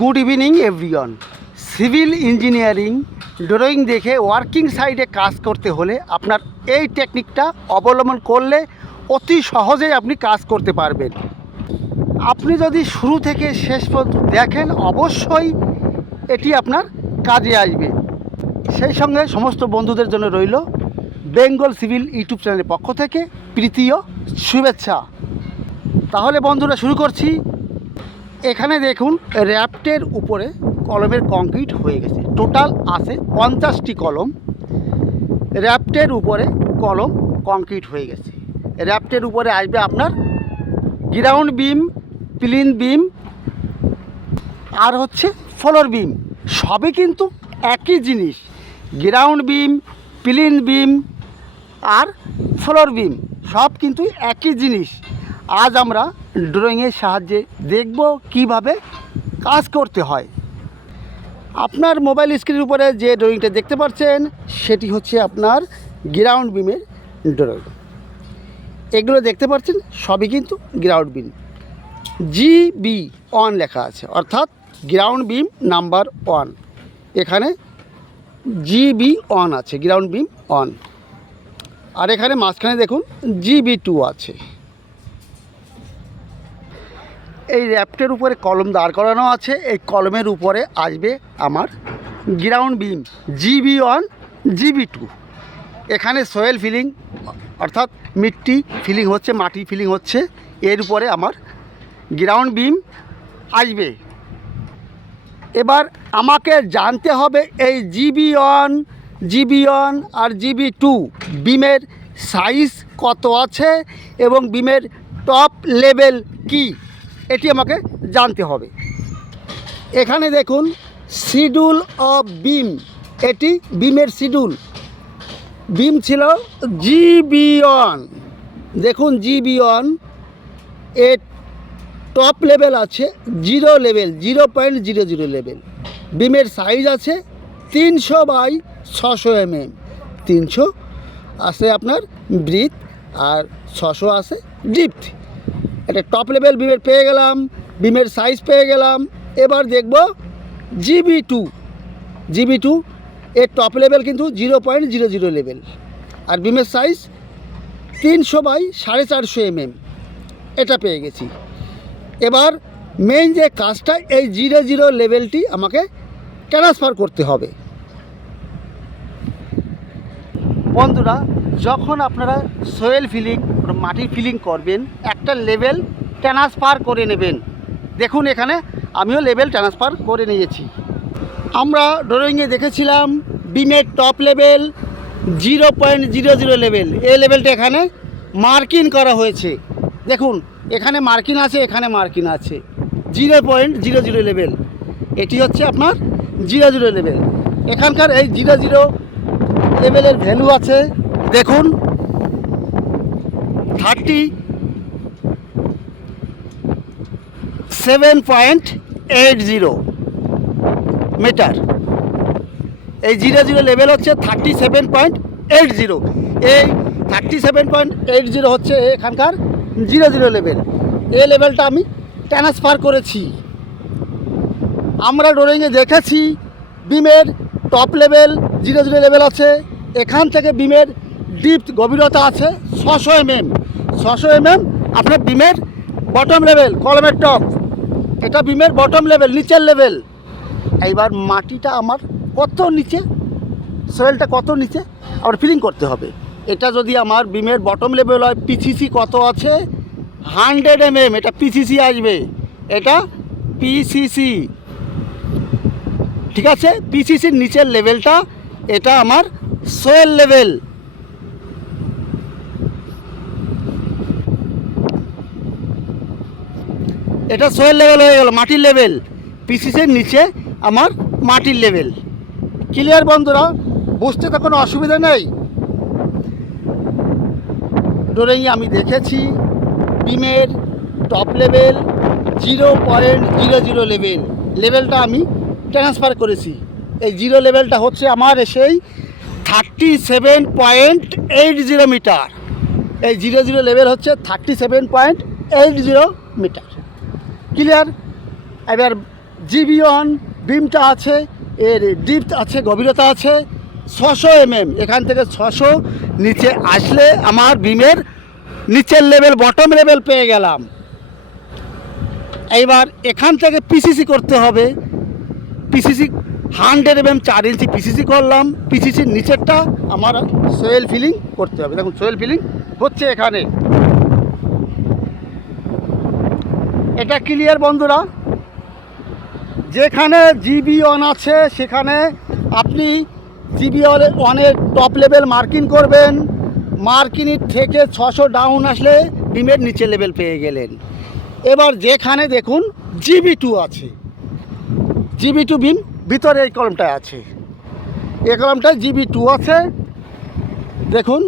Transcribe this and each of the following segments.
Good evening everyone. Civil engineering drawing দেখে working সাইডে কাজ করতে হলে আপনার এই টেকনিকটা অবলম্বন করলে অতি সহজেই আপনি কাজ করতে পারবেন। আপনি যদি শুরু থেকে শেষ পর্যন্ত দেখেন অবশ্যই এটি আপনার কাজে আসবে। সেই সঙ্গে সমস্ত বন্ধুদের জন্য রইল বেঙ্গল সিভিল ইউটিউব চ্যানেলের পক্ষ থেকে প্রীতি ও শুভেচ্ছা। তাহলে বন্ধুরা শুরু করছি। এখানে দেখুন র্যাফটের উপরে কলমের কংক্রিট হয়ে গেছে। টোটাল আছে 50টি কলম। র্যাফটের উপরে কলম কংক্রিট হয়ে গেছে। র্যাফটের উপরে আসবে আপনার গ্রাউন্ড বিম, প্লিন বিম আর হচ্ছে ফ্লোর বিম। সবই কিন্তু একই জিনিস। গ্রাউন্ড বিম, প্লিন বিম আর ফ্লোর বিম সব কিন্তু একই জিনিস। আজ আমরা ড্রয়িংয়ের সাহায্যে দেখব কিভাবে কাজ করতে হয়। আপনার মোবাইল স্ক্রিনের উপরে যে ড্রয়িংটা দেখতে পাচ্ছেন সেটি হচ্ছে আপনার গ্রাউন্ড বিমের ড্রয়িং। এগুলো দেখতে পাচ্ছেন সবই কিন্তু গ্রাউন্ড বিম। GB1 লেখা আছে, অর্থাৎ গ্রাউন্ড বিম নাম্বার 1। এখানে GB1 আছে, গ্রাউন্ড বিম 1। আর এখানে মাঝখানে দেখুন GB2 আছে। এই র্যাফটের উপরে কলম দাঁড় করানো আছে। এই কলমের উপরে আসবে আমার গ্রাউন্ড বিম GB1, GB2। এখানে সয়েল ফিলিং অর্থাৎ মিট্টি ফিলিং হচ্ছে, মাটি ফিলিং হচ্ছে। এর উপরে আমার গ্রাউন্ড বিম আসবে। এবার আমাকে জানতে হবে এই GB1 আর GB2 বিমের সাইজ কত আছে এবং বিমের টপ লেভেল কি, এটি আমাকে জানতে হবে। এখানে দেখুন শিডিউল অফ বিম, এটি বিমের শিডিউল। বিম ছিল GB1। দেখুন GB1 এর টপ লেভেল আছে 0 লেভেল, 0.00 লেভেল। বিমের সাইজ আছে 300 বাই 600 mm। 300 আছে আপনার ব্রিথ আর 600 আছে ডিপথ। এটা টপ লেভেল বিমের পেয়ে গেলাম, বিমের সাইজ পেয়ে গেলাম। এবার দেখব GB2 এর টপ লেভেল কিন্তু 0.00 লেভেল আর বিমের সাইজ 300 বাই 450 mm। এটা পেয়ে গেছি। এবার মেইন যে কাজটা, এই 00 লেভেলটি আমাকে ট্রান্সফার করতে হবে। বন্ধুরা, যখন আপনারা সয়েল ফিলিং মাটির ফিলিং করবেন একটা লেভেল ট্রান্সফার করে নেবেন। দেখুন এখানে আমিও লেভেল ট্রান্সফার করে নিয়েছি। আমরা ড্রয়িংয়ে দেখেছিলাম বিমের টপ লেভেল 0.00 লেভেল। এই লেভেলটা এখানে মার্কিং করা হয়েছে। দেখুন এখানে মার্কিং আছে, এখানে মার্কিং আছে 0.00 লেভেল। এটি হচ্ছে আপনার 00 লেভেল। এখানকার এই 00 লেভেলের ভ্যালু আছে দেখুন 37.80 মিটার। এই 00 লেভেল হচ্ছে 37.80। এই 37.80 হচ্ছে এখানকার 00 লেভেল। এই লেভেলটা আমি ট্রান্সফার করেছি। আমরা ড্রয়িংয়ে দেখেছি বিমের টপ লেভেল 00 লেভেল আছে। এখান থেকে বিমের ডিপথ গভীরতা আছে 600 mm। 600 mm আপনার বিমের বটম লেভেল, কলমের টপ। এটা বিমের বটম লেভেল, নিচের লেভেল। এইবার মাটিটা আমার কত নিচে, সয়েলটা কত নিচে আবার ফিলিং করতে হবে। এটা যদি আমার বিমের বটম লেভেল হয়, পিসিসি কত আছে 100 mm, এটা পিসিসি আসবে। এটা পিসিসি, ঠিক আছে। পিসিসির নিচের লেভেলটা এটা আমার সয়েল লেভেল। এটা সয়েল লেভেল হয়ে গেল, মাটির লেভেল। পিসিসির নিচে আমার মাটির লেভেল। ক্লিয়ার বন্ধুরা? বুঝতে তো কোনো অসুবিধা নেই। ড্রয়িংয়ে আমি দেখেছি বিমের টপ লেভেল 0.00 লেভেল। লেভেলটা আমি ট্রান্সফার করেছি। এই 0 লেভেলটা হচ্ছে আমার সেই 37.80 মিটার। এই 00 লেভেল হচ্ছে 37.80 মিটার। ক্লিয়ার? এবার জিবিয়ন বিমটা আছে, এর ডিপথ আছে, গভীরতা আছে 600 এখান থেকে 600 নিচে আসলে আমার বিমের নিচের লেভেল বটম লেভেল পেয়ে গেলাম। এইবার এখান থেকে পিসিসি করতে হবে। পিসিসি 100 4 ইঞ্চি পিসিসি করলাম। পিসিসির নিচেরটা আমার সোয়েল ফিলিং করতে হবে। দেখুন সোয়েল ফিলিং হচ্ছে এখানে। এটা ক্লিয়ার বন্ধুরা? যেখানে জিবি ওয়ান আছে সেখানে আপনি জিবি ওয়ানের টপ লেভেল মার্কিং করবেন। মার্কিংয়ের থেকে 600 ডাউন আসলে বিমের নিচে লেভেল পেয়ে গেলেন। এবার যেখানে দেখুন জিবি টু আছে, জিবি টু বিম ভিতরে এই কলমটায় আছে, এই কলমটায় জিবি টু আছে। দেখুন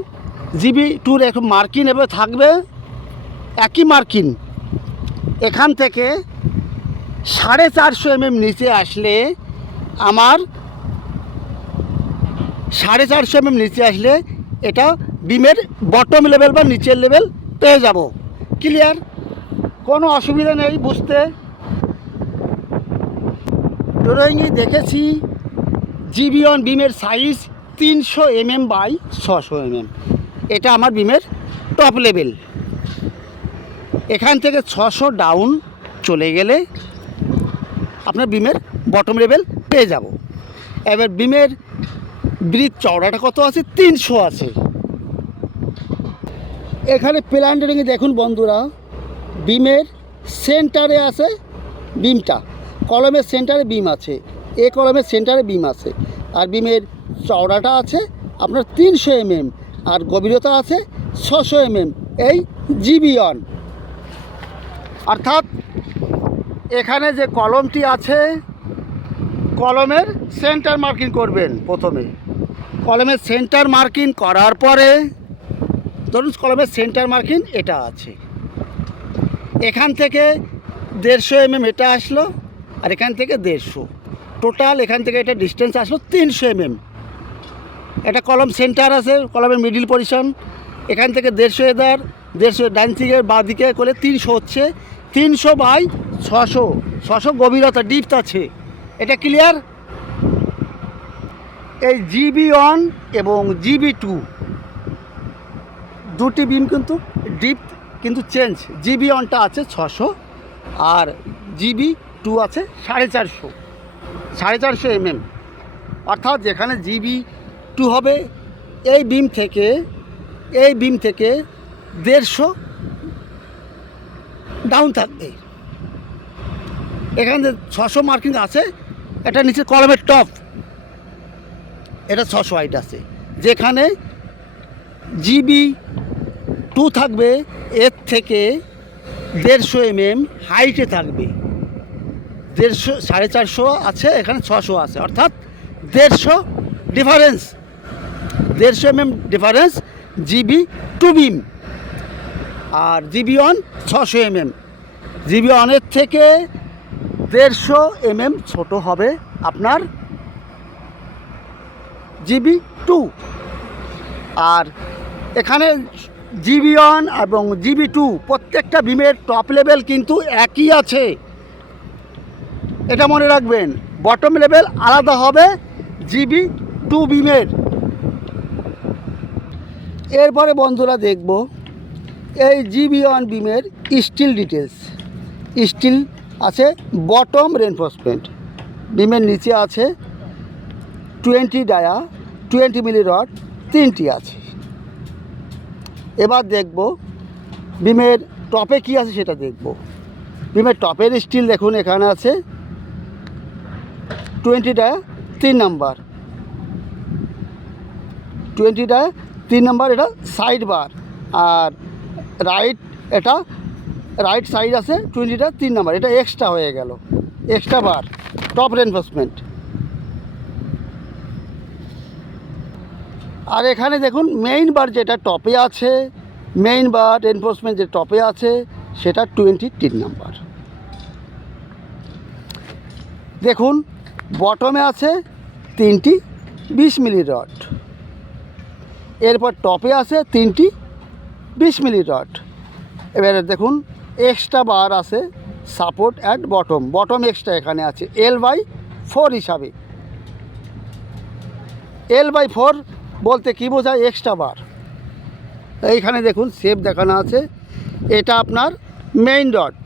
জিবি টুর একটু মার্কিং এবার থাকবে, একই মার্কিং। এখান থেকে 450 নিচে আসলে আমার 450 নিচে আসলে এটা বিমের বটম লেভেল বা নিচের লেভেল পেয়ে যাব। ক্লিয়ার? কোনো অসুবিধা নেই বুঝতে। ড্রয়িংয়ে দেখেছি জিবি ওয়ান বিমের সাইজ 300 বাই 600 এটা আমার বিমের টপ লেভেল। এখান থেকে 600 ডাউন চলে গেলে আপনার বিমের বটম লেভেল পেয়ে যাব। এবার বিমের ব্রিজ চওড়াটা কত আছে? 300 আছে। এখানে প্ল্যান ড্রয়িংয়ে দেখুন বন্ধুরা, বিমের সেন্টারে আছে বিমটা, কলমের সেন্টারে বিম আছে, এ কলমের সেন্টারে বিম আছে, আর বিমের চওড়াটা আছে আপনার 300 আর গভীরতা আছে 600 এই জিবি ওয়ান। অর্থাৎ এখানে যে কলমটি আছে কলমের সেন্টার মার্কিং করবেন। প্রথমে কলমের সেন্টার মার্কিং করার পরে ধরুন কলমের সেন্টার মার্কিং এটা আছে, এখান থেকে 150 এটা আসলো, আর এখান থেকে 150, টোটাল এখান থেকে এটা ডিস্টেন্স আসলো 300 এটা কলম সেন্টার আছে, কলমের মিডিল পজিশন। এখান থেকে 150 এদার 150 ডান দিকে বাঁ দিকে করে 300 হচ্ছে। 300 বাই 600 গভীরতা ডিপথ আছে। এটা ক্লিয়ার? এই জিবি ওয়ান এবং জিবি টু দুটি বিম কিন্তু ডিপথ কিন্তু চেঞ্জ। জিবি ওয়ানটা আছে 600 আর জিবি টু আছে 450 অর্থাৎ যেখানে জিবি টু হবে এই বিম থেকে 150 ডাউন থাকবে। এখানে 600 মার্কিং আছে, এটা নিচে কলমের টপ, এটা 600 হাইট আছে। যেখানে জিবি টু থাকবে এর থেকে 150 হাইটে থাকবে। 150 450 আছে, এখানে 600 আছে, অর্থাৎ 150 ডিফারেন্স, 150 ডিফারেন্স জিবি টু বিম। আর জিবি ওয়ান 600 জিবি ওয়ানের থেকে 150 ছোট হবে আপনার জিবি টু। আর এখানে জিবি ওয়ান এবং জিবি টু প্রত্যেকটা বিমের টপ লেভেল কিন্তু একই আছে, এটা মনে রাখবেন। বটম লেভেল আলাদা হবে জিবি টু বিমের। এরপরে বন্ধুরা দেখব এই জিবি ওয়ান বিমের স্টিল ডিটেলস। স্টিল আছে বটম রেনফোর্সমেন্ট, বিমের নিচে আছে 20 ডায়া 20 মিলি রড 3টি আছে। এবার দেখব বিমের টপে কি আছে সেটা দেখব। বিমের টপের স্টিল দেখুন এখানে আছে 20 ডায়া 3 নাম্বার, 20 ডায়া 3 নাম্বার, এটা সাইড বার। আর এটা রাইট সাইড আছে 20টা 3 নাম্বার, এটা এক্সট্রা হয়ে গেল, এক্সট্রা বার টপ রেনফোর্সমেন্ট। আর এখানে দেখুন মেইন বার যেটা টপে আছে, মেইন বার রেনফোর্সমেন্ট যে টপে আছে সেটা 23 নাম্বার। দেখুন বটমে আছে 3টি 20 মিলি রড, এরপর টপে আছে 3টি 20 মিলি রড। এবারে দেখুন এক্সট্রা বার আছে support at bottom, bottom extra এখানে আছে L/4 হিসাবে। L/4 বলতে কী বোঝায়? এক্সট্রা বার। এইখানে দেখুন শেপ দেখানো আছে, এটা আপনার মেইন রড,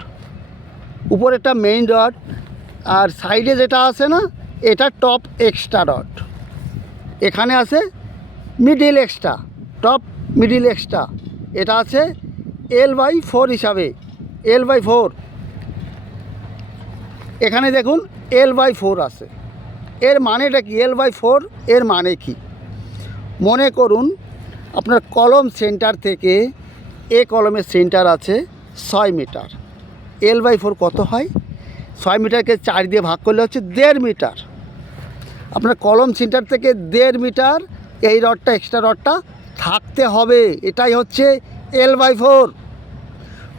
উপরেরটা মেইন রড, আর সাইডে যেটা আছে না এটা টপ এক্সট্রা রড। এখানে আছে middle extra, top middle extra, এটা আছে L/4 হিসাবে, L/4। এখানে দেখুন L/4 আছে, এর মানেটা কি? L/4 এর মানে কি? মনে করুন আপনার কলম সেন্টার থেকে এ কলমের সেন্টার আছে 6 মিটার, L/4 কত হয়? 6 মিটারকে 4 দিয়ে ভাগ করলে হচ্ছে 1.5 মিটার। আপনার কলম সেন্টার থেকে 1.5 মিটার এই রডটা, এক্সট্রা রডটা থাকতে হবে, এটাই হচ্ছে L/4।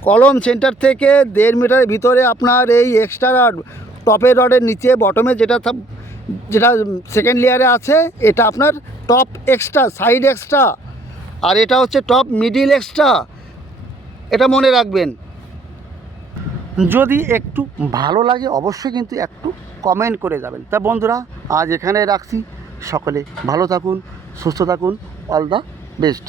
কলম সেন্টার থেকে 1.5 মিটারের ভিতরে আপনার এই এক্সট্রা রড, টপের রডের নিচে বটমে যেটা সেকেন্ড লেয়ারে আছে এটা আপনার টপ এক্সট্রা, সাইড এক্সট্রা, আর এটা হচ্ছে টপ মিডিল এক্সট্রা, এটা মনে রাখবেন। যদি একটু ভালো লাগে অবশ্যই কিন্তু একটু কমেন্ট করে যাবেন। তা বন্ধুরা আজ এখানে রাখছি, সকলে ভালো থাকুন, সুস্থ থাকুন, অল দ্য বেস্ট।